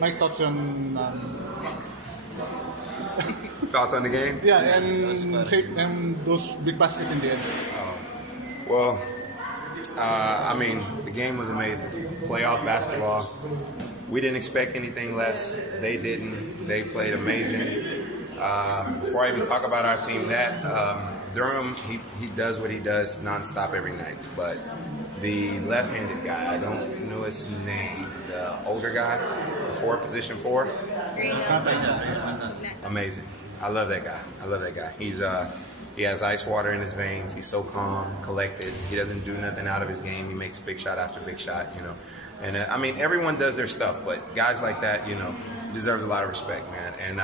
Mike, thoughts on thoughts on the game? Yeah, and those big baskets in the end. Well, I mean, the game was amazing. Playoff basketball. We didn't expect anything less. They didn't. They played amazing. Before I even talk about our team, Durham, he does what he does nonstop every night. But the left-handed guy, I don't know his name, the older guy, the forward, position 4. Amazing. I love that guy. I love that guy. He has ice water in his veins. He's so calm, collected. He doesn't do nothing out of his game. He makes big shot after big shot, you know. And I mean, everyone does their stuff, but guys like that, you know, deserves a lot of respect, man. And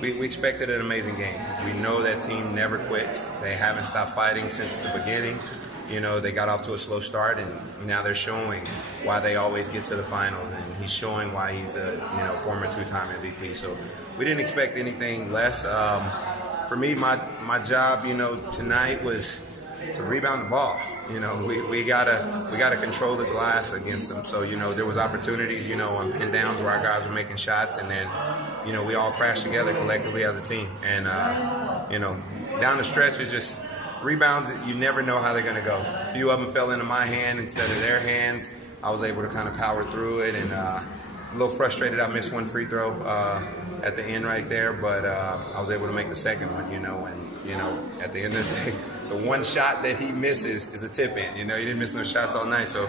we expected an amazing game. We know that team never quits. They haven't stopped fighting since the beginning. You know, they got off to a slow start, and now they're showing why they always get to the finals. And he's showing why he's a former 2-time MVP. So we didn't expect anything less. For me, my job, tonight was to rebound the ball. We gotta control the glass against them. So there was opportunities, on pin downs where our guys were making shots, and then we all crashed together collectively as a team. And down the stretch, it's just rebounds. You never know how they're gonna go. A few of them fell into my hand instead of their hands. I was able to kind of power through it, and a little frustrated. I missed one free throw at the end right there, but I was able to make the second one, and at the end of the day, the one shot that he misses is the tip in. He didn't miss no shots all night, so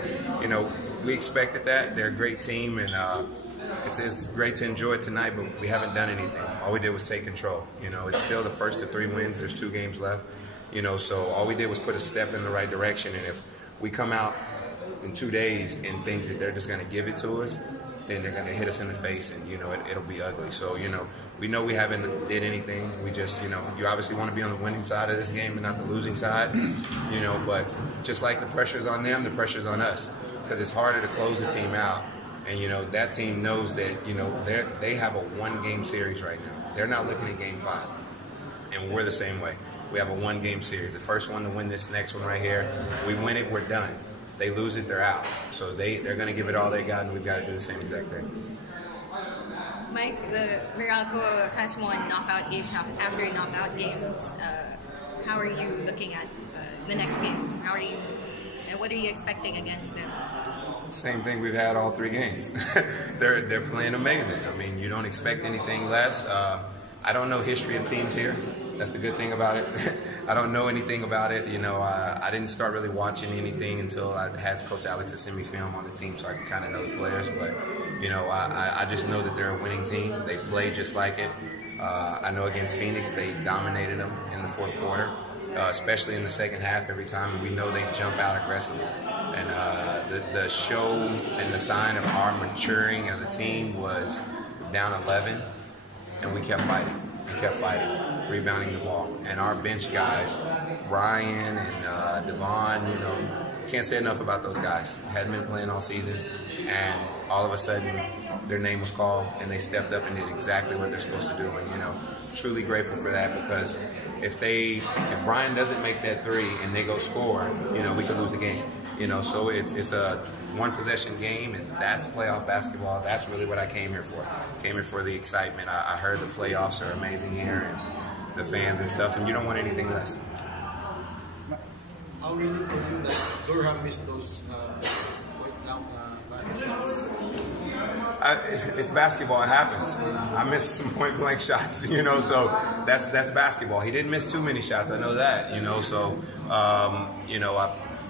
we expected that. They're a great team, and it's great to enjoy tonight, but we haven't done anything. All we did was take control. It's still the first of 3 wins. There's 2 games left, so all we did was put a step in the right direction, and if we come out in 2 days and think that they're just going to give it to us, then they're going to hit us in the face, and it'll be ugly. So we know we haven't did anything. We just you obviously want to be on the winning side of this game and not the losing side. But just like the pressure's on them, the pressure's on us, because it's harder to close the team out. And that team knows that they have a 1-game series right now. They're not looking at Game 5, and we're the same way. We have a 1-game series. The first one to win this next one right here, we win it, we're done. They lose it, they're out. So they're going to give it all they got, and we've got to do the same exact thing. Mike, the Meralco has won knockout games after knockout games. How are you looking at the next game? How are you, and what are you expecting against them? Same thing we've had all 3 games. They're playing amazing. I mean, you don't expect anything less. I don't know history of teams here. That's the good thing about it. I don't know anything about it. I didn't start really watching anything until I had Coach Alex to send me film on the team, so I could kind of know the players. But I just know that they're a winning team. They play just like it. I know against Phoenix, they dominated them in the 4th quarter, especially in the second half every time. And we know they jump out aggressively. And the show and the sign of our maturing as a team was down 11, and we kept fighting. We kept fighting, rebounding the ball. And our bench guys, Ryan and Devon, can't say enough about those guys. Hadn't been playing all season, and all of a sudden their name was called, and they stepped up and did exactly what they're supposed to do. And truly grateful for that, because if Brian doesn't make that 3 and they go score, we could lose the game. So it's a 1-possession game, and that's playoff basketball. That's really what I came here for. Came here for the excitement. I heard the playoffs are amazing here, and the fans and stuff, and you don't want anything less. How really for you that Durham missed those point-blank shots? It's basketball. It happens. I missed some point-blank shots, so that's basketball. He didn't miss too many shots. I know that, so I'm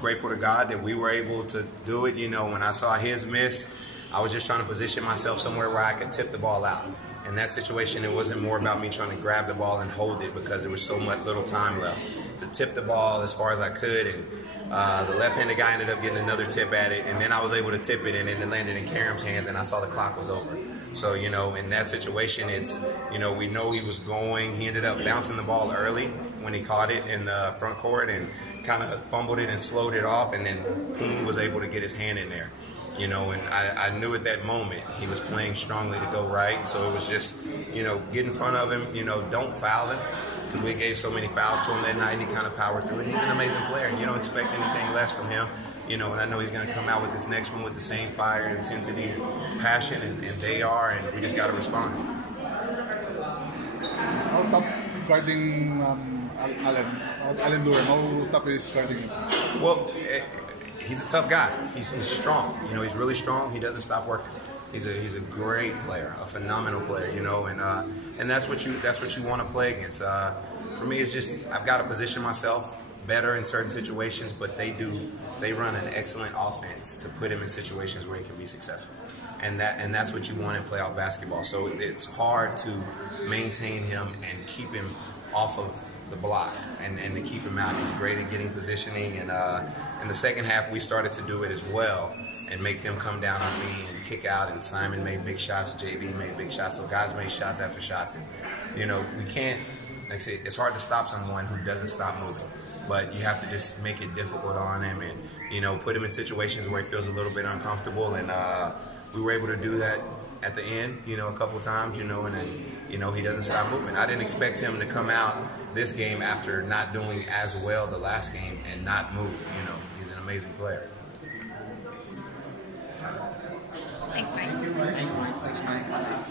grateful to God that we were able to do it. When I saw his miss, I was just trying to position myself somewhere where I could tip the ball out. In that situation, it wasn't more about me trying to grab the ball and hold it, because there was so much little time left to tip the ball as far as I could. And the left-handed guy ended up getting another tip at it, and then I was able to tip it, and then it landed in Karam's hands, and I saw the clock was over. So, in that situation, it's, we know he was going. He ended up bouncing the ball early when he caught it in the front court and kind of fumbled it and slowed it off, and then Ping was able to get his hand in there. And I knew at that moment he was playing strongly to go right. So it was just, get in front of him, don't foul him. because we gave so many fouls to him that night. He kind of powered through it. He's an amazing player. You don't expect anything less from him. You know, and I know he's going to come out with this next one with the same fire, intensity, and passion, and they are, and we just got to respond. How tough guarding Allen Durham? How tough is guarding him? Well, he's a tough guy. He's strong. You know, he's really strong. He doesn't stop working. He's a great player, a phenomenal player. You know, and that's what you want to play against. For me, it's just I've got to position myself better in certain situations, but they run an excellent offense to put him in situations where he can be successful. And that's what you want in playoff basketball. So it's hard to maintain him and keep him off of the block and to keep him out. He's great at getting positioning, and in the second half we started to do it as well and make them come down on me and kick out, and Simon made big shots, JV made big shots, so guys made shots after shots. And you know, we can't, like I said, it's hard to stop someone who doesn't stop moving. But you have to just make it difficult on him and, you know, put him in situations where he feels a little bit uncomfortable. And we were able to do that at the end, you know, a couple times, you know, and then, you know, he doesn't stop moving. I didn't expect him to come out this game after not doing as well the last game and not move. You know, he's an amazing player. Thanks, Mike. Thanks, Mike.